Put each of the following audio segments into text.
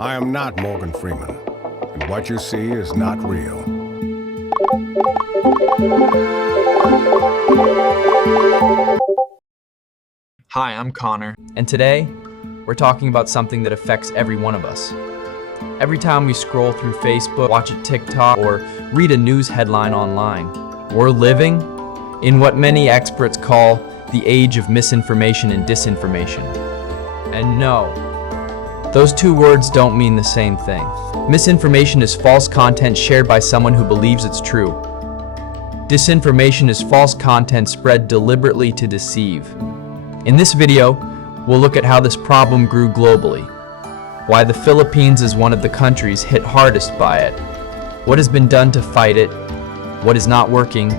I am not Morgan Freeman, and what you see is not real. Hi, I'm Connor. And today, we're talking about something that affects every one of us. Every time we scroll through Facebook, watch a TikTok, or read a news headline online, we're living in what many experts call the age of misinformation and disinformation. And no, those two words don't mean the same thing. Misinformation is false content shared by someone who believes it's true. Disinformation is false content spread deliberately to deceive. In this video, we'll look at how this problem grew globally, why the Philippines is one of the countries hit hardest by it, what has been done to fight it, what is not working,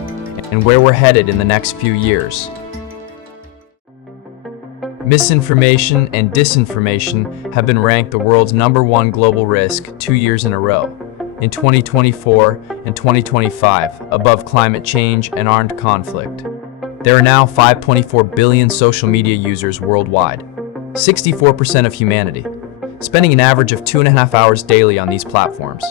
and where we're headed in the next few years. Misinformation and disinformation have been ranked the world's #1 global risk 2 years in a row, in 2024 and 2025, above climate change and armed conflict. There are now 5.4 billion social media users worldwide, 64% of humanity, spending an average of 2.5 hours daily on these platforms.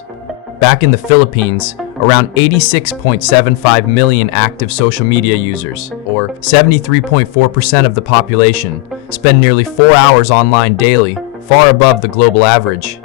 Back in the Philippines, around 86.75 million active social media users, or 73.4% of the population, spend nearly 4 hours online daily, far above the global average.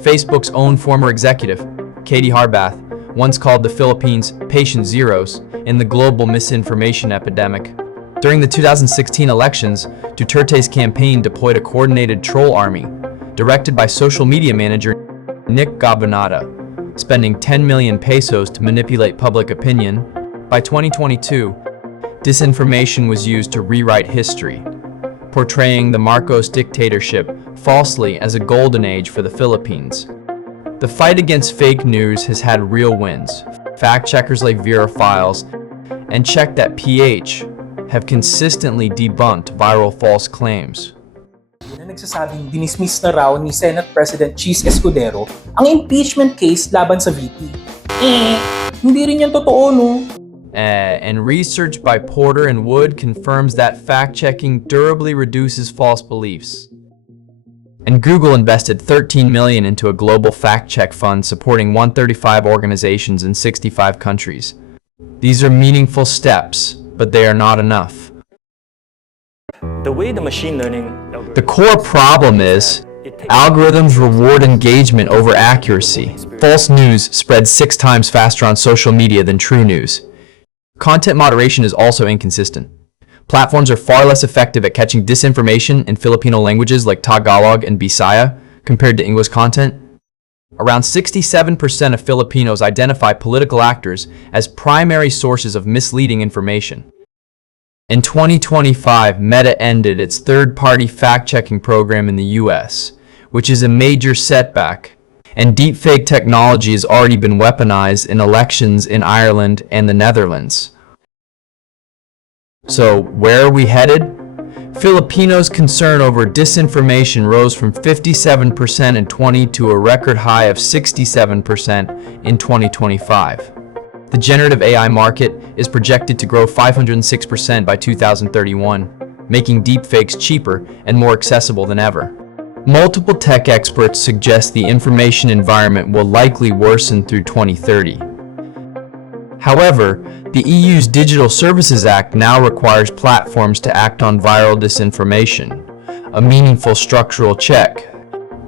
Facebook's own former executive, Katie Harbath, once called the Philippines patient zeros in the global misinformation epidemic. During the 2016 elections, Duterte's campaign deployed a coordinated troll army, directed by social media manager Nick Gabonata, spending 10 million pesos to manipulate public opinion. By 2022, disinformation was used to rewrite history, portraying the Marcos dictatorship falsely as a golden age for the Philippines. The fight against fake news has had real wins. Fact-checkers like Vera Files and Check.ph have consistently debunked viral false claims. Na nagsasabing dinismiss na raw ni Senate President Cheese Escudero ang impeachment case laban sa VP. Hindi rin yan totoo, no? And research by Porter and Wood confirms that fact-checking durably reduces false beliefs. And Google invested $13 million into a global fact-check fund supporting 135 organizations in 65 countries. These are meaningful steps, but they are not enough. The way the machine learning... The core problem is algorithms reward engagement over accuracy. False news spreads 6 times faster on social media than true news. Content moderation is also inconsistent. Platforms are far less effective at catching disinformation in Filipino languages like Tagalog and Bisaya compared to English content. Around 67% of Filipinos identify political actors as primary sources of misleading information. In 2025, Meta ended its third-party fact-checking program in the US, which is a major setback, and deepfake technology has already been weaponized in elections in Ireland and the Netherlands. So, where are we headed? Filipinos' concern over disinformation rose from 57% in 2020 to a record high of 67% in 2025. The generative AI market is projected to grow 506% by 2031, making deepfakes cheaper and more accessible than ever. Multiple tech experts suggest the information environment will likely worsen through 2030. However, the EU's Digital Services Act now requires platforms to act on viral disinformation, a meaningful structural check.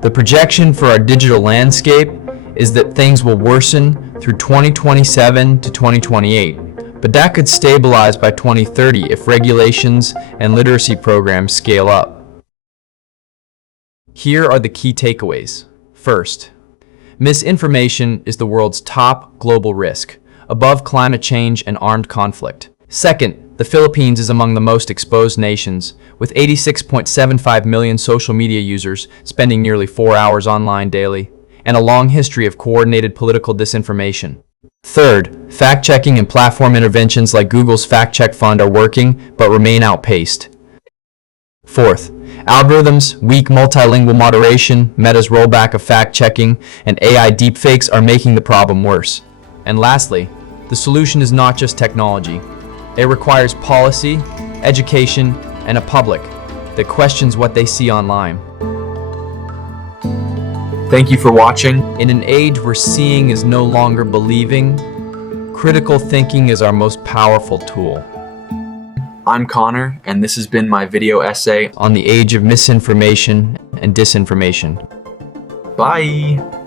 The projection for our digital landscape is that things will worsen through 2027 to 2028, but that could stabilize by 2030 if regulations and literacy programs scale up. Here are the key takeaways. First, misinformation is the world's top global risk, above climate change and armed conflict. Second, the Philippines is among the most exposed nations, with 86.75 million social media users spending nearly 4 hours online daily, and a long history of coordinated political disinformation. Third, fact-checking and platform interventions like Google's fact-check fund are working, but remain outpaced. Fourth, algorithms, weak multilingual moderation, Meta's rollback of fact-checking, and AI deepfakes are making the problem worse. And lastly, the solution is not just technology. It requires policy, education, and a public that questions what they see online. Thank you for watching. In an age where seeing is no longer believing, critical thinking is our most powerful tool. I'm Connor, and this has been my video essay. On the age of misinformation and disinformation. Bye!